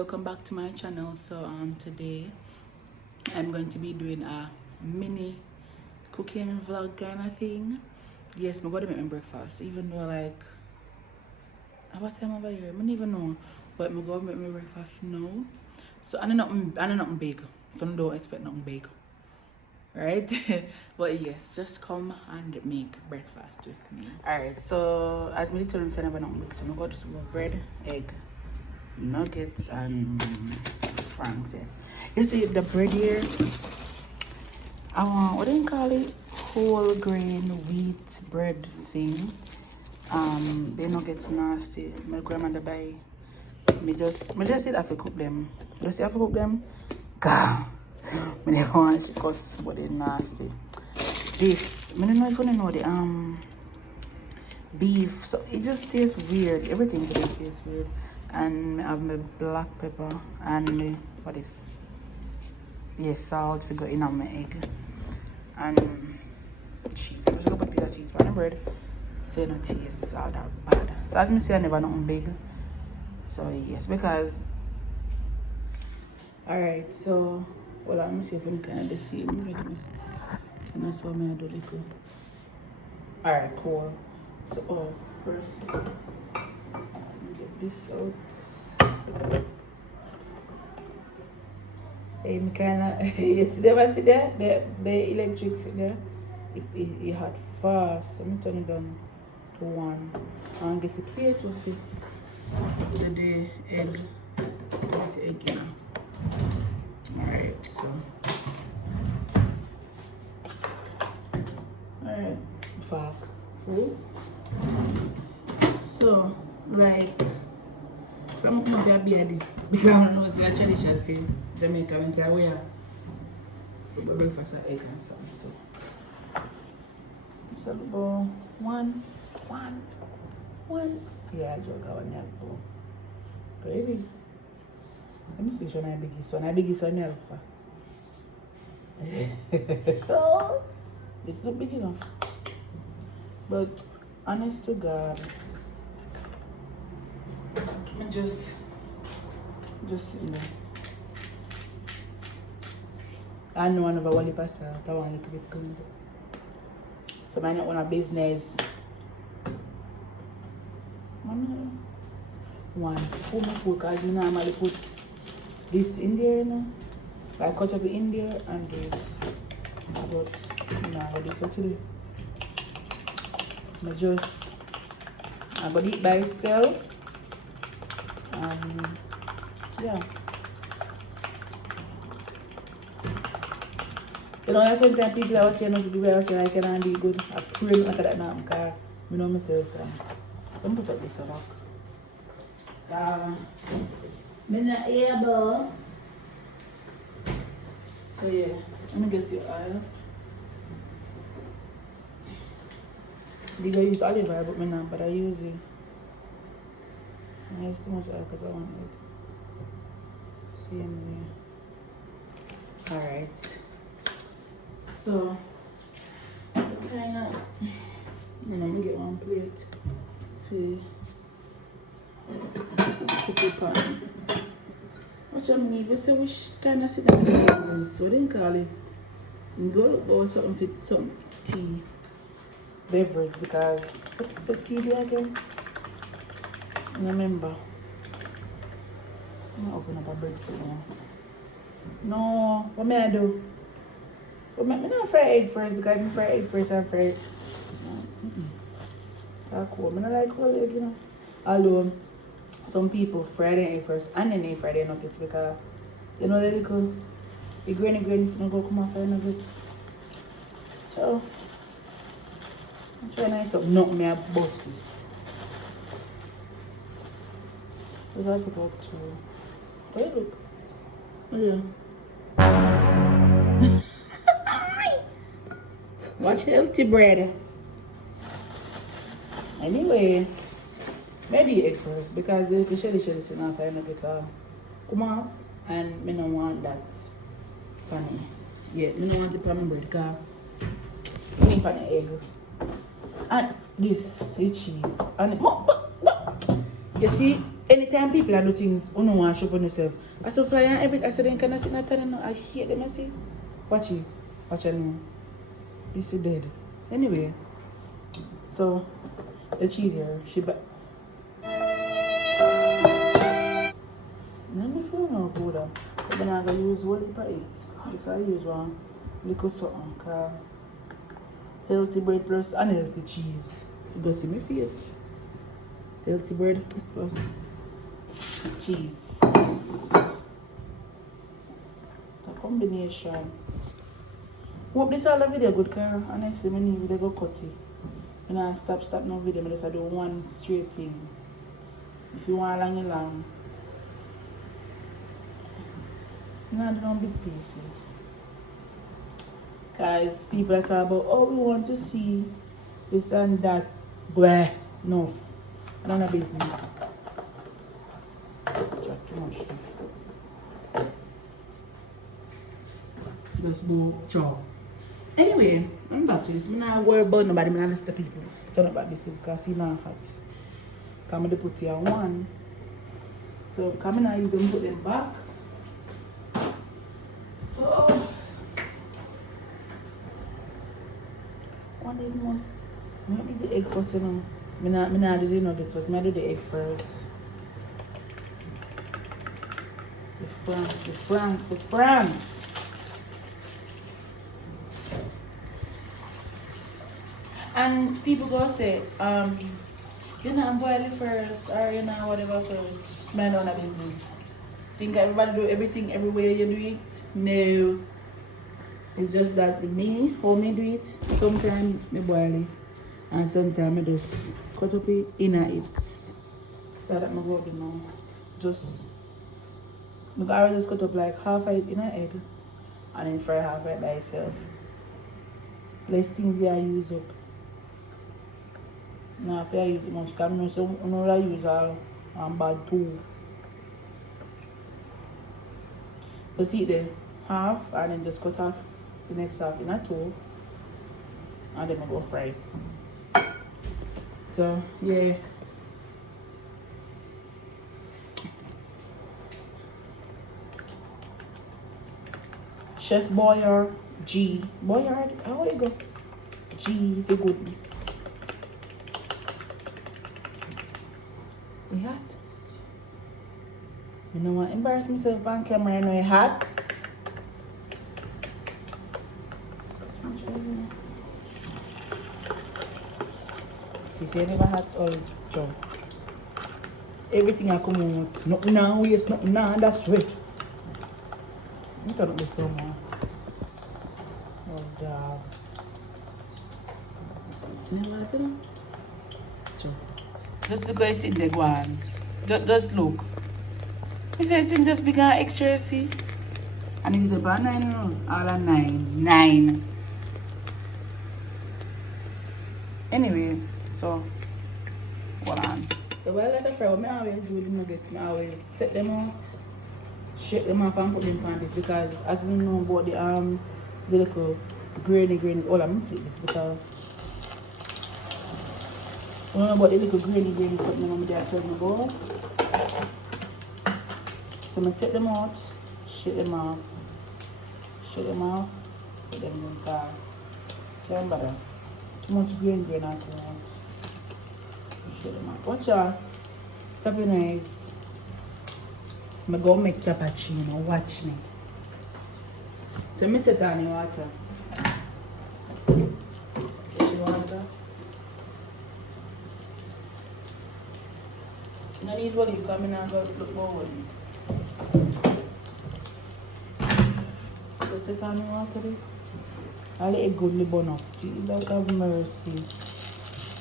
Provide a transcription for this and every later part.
welcome back to my channel. So today I'm going to be doing a mini cooking vlog kind of thing. Yes, I'm going to make my breakfast, even though like what time over here? I don't even know, but I'm going to make my breakfast now. So I know nothing big, so I don't expect nothing big, right? But yes, just come and make breakfast with me. Alright, so as me tell you, I never nothing big, so I'm going to do some bread, egg, nuggets and franks. Yeah. You see the bread here, I want, what do you call it, whole grain wheat bread thing. The nuggets nasty. My grandmother buy me just have to cook them. Just have to cook them. Gah. Me never want to cuss, but they nasty. This, I don't know if you know the beef, so it just tastes weird. Everything today tastes weird. And I have my black pepper and my, what is, yeah, salt to go in on my egg and cheese. I'm just gonna put a piece of cheese on the bread so it don't taste all that bad. So as me say, I never nothing big. So yes, because alright, so well, let me see if I can the same. And that's what I do little. Alright, cool. So first get this out. You kinda you see there? The electric sit there. It hot fast. So I'm turn it down to 1 and get the plate of it. With the egg. Get the egg in. Alright, so alright, fuck. Full. So like from come to be this because I don't know it's a traditional for Jamaica when you wear breakfast and egg and something. So about one. Yeah, I joke I want to go. Baby. Let me see if I biggie son. I biggie son help for. It's not big enough. But honest to God, I'm just sitting there. I know I never want to pass out. I want a little bit good. So I don't want a business. One. Full my food because you normally put this in there, you know. I cut up in there and do it. But you know, I do it today. I got it by itself. And yeah. You know, like when time people are watching us, people are watching, I can do good. I pray not like that now because I know myself. Don't put up this rock. I'm not able. So yeah, let me get your oil. Did I use olive oil, but I use it. I use too much oil because I want it. Same way. Alright. So, let me get one plate. See. Put it on. What you mean? If you say which kind of sit down in use, so then call it. Go look for something fit some tea beverage because what is the tea there again? I remember. I'm gonna open up a bread now. No, what may I do? But I'm not fry egg first because if I fry egg first, I fry it. That's cool. I don't like whole egg, you know. Although some people fry their egg first and then they fry their nuggets because you know the little the grainy is not going to come off the nuggets. So I'm trying to nice up nothing me a bust it. Does that put up to wait look? Oh yeah. Watch healthy bread. Anyway, maybe egg first because the shelly is enough and nuggets come off and me don't want that funny. Yeah, me don't want the pan bread because I need pan egg. And this is cheese. And you see, Anytime people are do things, you don't want to show on yourself. I saw fly and everything. I said, then can I sit in a turn? I hate them. I see. Watch it. Watch it now. This is dead. Anyway, so the cheese here, she back. Let me feel no good. But then I'm going to use one for it. This I use one little something called healthy bread plus unhealthy cheese. You go see my face. Healthy bread plus cheese. The combination. Hope this all the video good, car. Honestly, I need to go cut it. And I stop no video. I just do one straight thing. If you want long. Not on big pieces. Guys, people are talking about, oh, we want to see this and that. Bleh. No. I don't have business. Too much. Just go chop. Anyway, I'm back to this. I'm not worried about nobody. I'm not listening to people. Turn about this because it's not hot. Come to put here one. So come in, use them, put them back. Oh. One egg must. Maybe the egg first, you know. I not do the nuggets first. I do the egg first. The France. And people go say, you know, boil it first, or you know, whatever first. Mind on a business. Think everybody do everything everywhere you do it? No. It's just that with me, how me do it, sometimes I boil it, and sometimes I just cut up it in it. So that I go do now. Just, I always just cut up like half of it in an egg, and then fry half of it by itself. Less things I use up. Now if I use it much, because I know I use all bad too. So see there, half, and then just cut off the next half in a two, and then I go fry. So yeah. Chef Boyard G. Boyard, how you go? G, if you good. We hot. You know what? Embarrass myself on camera. I know it hot. She said never hot all job. Everything I come out. Nothing now, yes, nothing now, that's right. You can't do so much. Oh job. Never do. So just look guys in the go on. Just look. He says it's just become extra, see? And is it about 9 or all at 9? 9. Anyway, so hold on. So while I fry, what I always do with the nuggets, I always take them out, shake them off and put them on this because as you know about the little grainy, all I'm flip this because I don't know about the little grainy something I'm there telling me about. So I take them out, shake them off, put them in the car. Can't bother. Too much grain I can't. Shake them off. Watch out. Stop your eyes. I'm going to make cappuccino. Watch me. So I set down the water. Get your water. No need to you come in and go look forward. So set down the water. I'll let it goodly burn up. Jesus have mercy.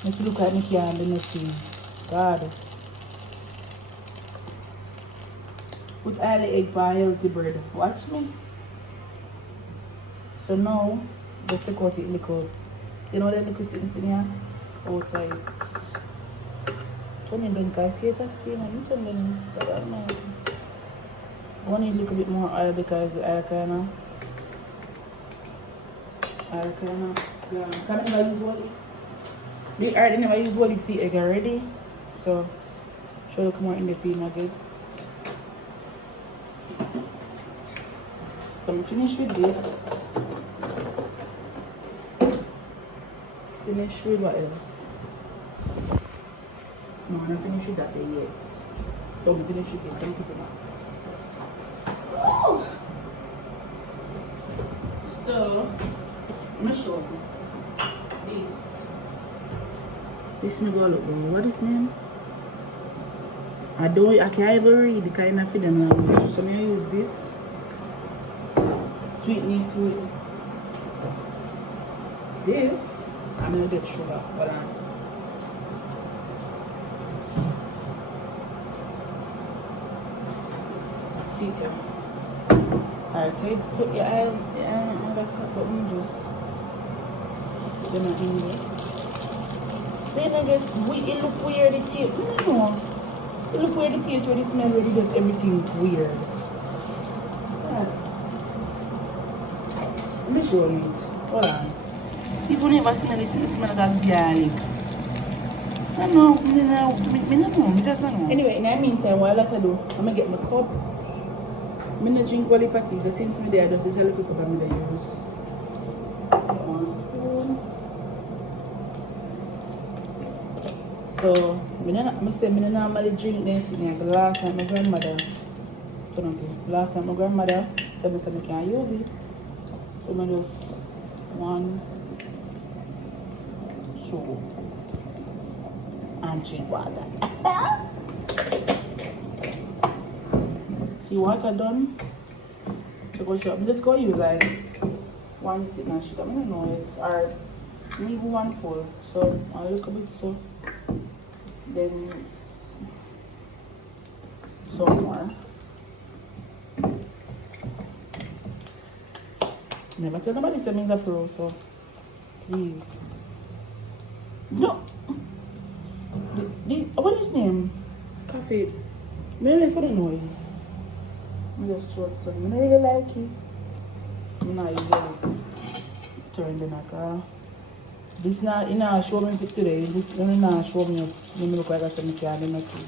If you look at me, can't do nothing. God. Put all the egg for healthy bread. Watch me. So now, just to cut it little. You know that little sitting here? Out of it. Turn it down, because I see it as same. I'm turning it down. I want a little bit more oil because the oil kind of. Yeah. Can I never use wallet? I never use wallet for egg already. So, Try to come out in the feed nuggets. So I'm finished with this. Finish with what else? No, I'm not finished with that day yet. Don't finish with it. Don't put it up. Oh! So, I'm gonna show you this. This me go look. What is name? I can't even read the kind of them language. So I'm gonna use this. Sweeten to it. This, I'm gonna get sugar. Hold on. Sweet. Alright, so you put your eye on the cup, but you just put them in there. Then I guess it look weird, it tastes. No. It look weird, it tastes where the smell really does everything weird. Let me show you it. Hold on. People never smell it, smell like garlic. I know, I don't know, I just don't know. Anyway, in the meantime, while I do, I'm gonna get my cup. I don't drink all the patties, so since I'm there, I just use a little cup I'm going to use. 1 spoon. So, I say I normally drink this in a glass like my grandmother. Last time my grandmother told me I can't use it. So I just 1, 2, and drink water. See water done? I'm just going to use like 1 stick and sugar. I don't know it. Or maybe 1 full. So I'll look a bit so. Then some more. Never tell nobody say I'm a pro, so please. No. What is his name? Coffee. Maybe for the noise. I just throw it something. I really like it. I'm not usually turn the knocker. This not, you know, show me today. This not show me. You look like I said, I can't make it.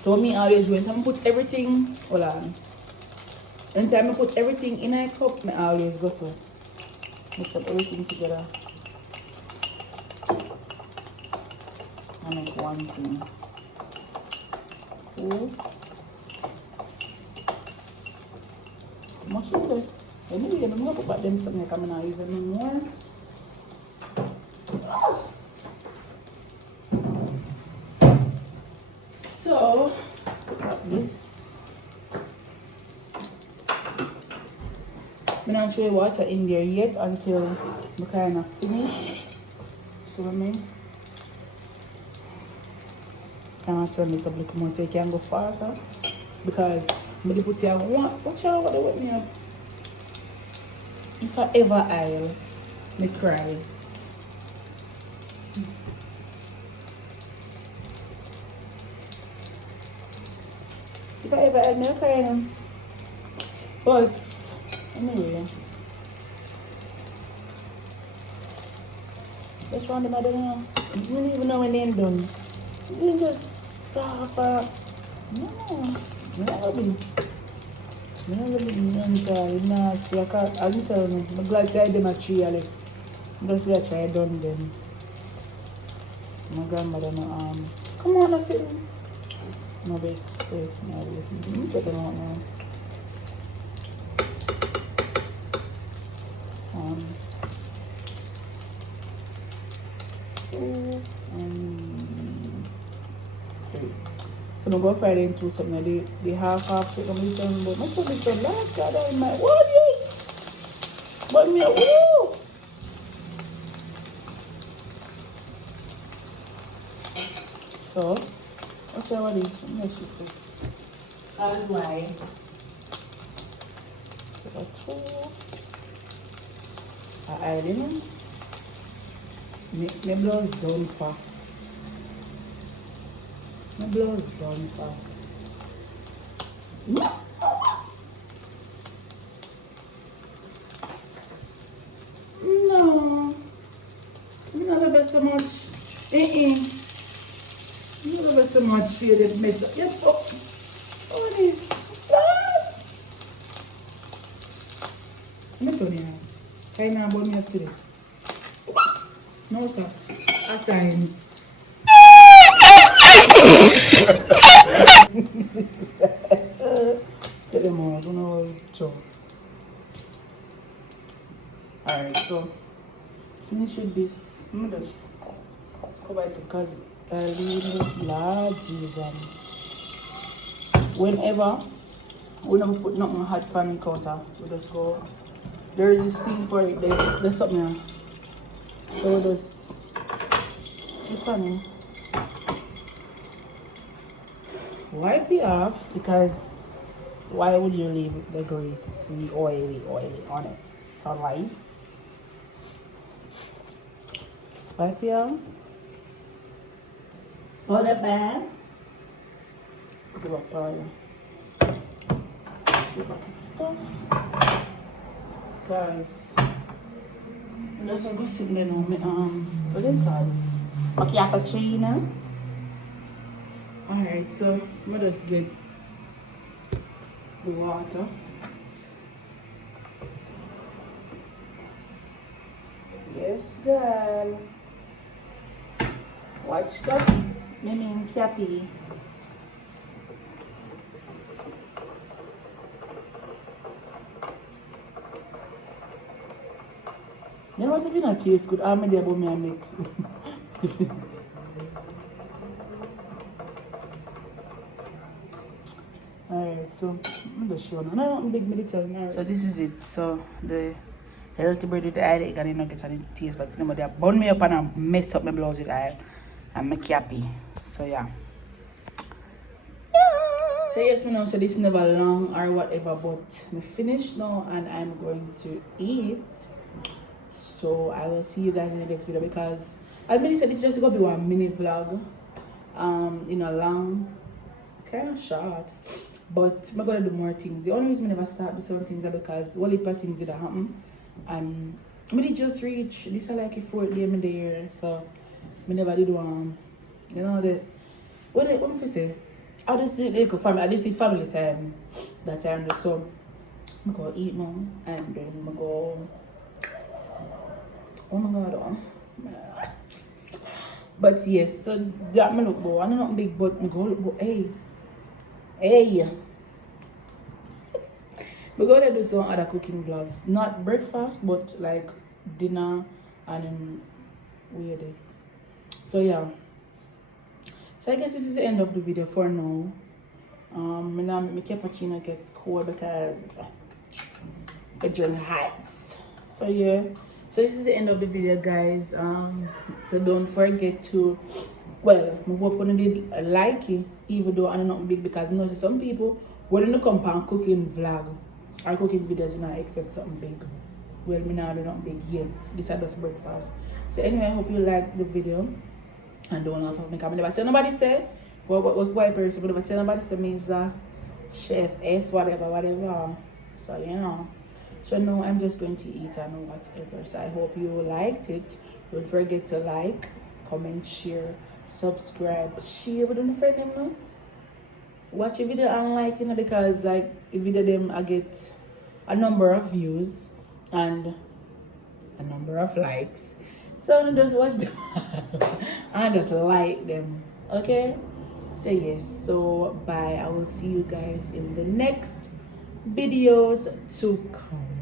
So me always when I put everything, hold on. Anytime I put everything in a cup, I always go so. Mix up everything together. I make one thing. Cool. Much is it? Anyway, I'm going to put them something like I'm not even more. So, got this. I'm not sure water in there yet until we kind of finish. So I mean, I'm going to turn this up a little more so it can go faster. Because I'm going to put here one. Watch out what they want me up. If I ever I'll me cry. If I ever I'll me cry now. But anyway. That's one of them I don't know. You don't even know when they're done. You just suffer. No. Never be. Never be nasty. I'm telling you, I'm glad I did my tree. Just let I done them. My grandmother no come on, I said. No big safe. No listen. You take them out now. Two and 3. So I'm going to fry them into something. The half so I'm going to turn, but my son is done last God in my what is? But me, woo! So, what's that what it is? Let's see. That's why. So, 2. I add in. My blood is done for. My blood is done for. No! I'm not the best so much. I'm not the best just so much for the mess up. Yes, oh, this. I'm going to try now about me up today. No, sir. Assign. Get them all. I don't know how to. Alright, so finish with this. I'm just cover it because I leave large whenever we never put nothing hot pan in counter, we just go. There is this thing for it. There's something here. So we just put pan in. Wipe it off because why would you leave the greasy, oily on it? Sunlight. Wipe it off. Put it back. Give up all give up the stuff. Guys, let's go sit there now. What do you call it? Macchiato. Alright, so I'm just get the water. Yes, girl. Watch stuff. Mimi Cappy. You know what, if you not taste good, I'm there about me and mix. Alright, so I'm just showing. No, I'm big military. Right. So this is it. So the healthy bread with the eye, you can not get any taste, but nobody burn me up and mess up my blouse with eye and make happy. So yeah. So yes, me know, so this is never long or whatever, but we finished now and I'm going to eat. So I will see you guys in the next video because I really said it's just gonna be one mini vlog. In a long, kind of short. But I'm gonna do more things. The only reason I never start do some things is because all the things did happen. And I did just reach this is like a 4th day in the year. So I never did one. You know the what I say? I just see like family. I just see family time. That time so I go eat now and then I go. Oh my god. Oh. But yes, so that me look bow. I know not big, but me go look bow. Hey. We're gonna do some other cooking vlogs. Not breakfast, but like dinner and weird. So yeah. So I guess this is the end of the video for now. My cappuccino gets cold because I drink hot. So yeah. So this is the end of the video, guys. So don't forget to, well, I hope you did like it, even though I'm not big, because I know some people when they come on cooking vlog or cooking videos, you know, I expect something big. Well, me now not big yet. This is just breakfast. So anyway, I hope you like the video and don't laugh at me. I never tell nobody say what person, but never tell nobody say me is a chef S whatever. So you know. So now I'm just going to eat and whatever. So I hope you liked it. Don't forget to like, comment, share, subscribe, share with a friend, you know. Watch a video and like, you know, because like a video them I get a number of views and a number of likes. So just watch them and just like them. Okay? So yes, so bye. I will see you guys in the next videos to come.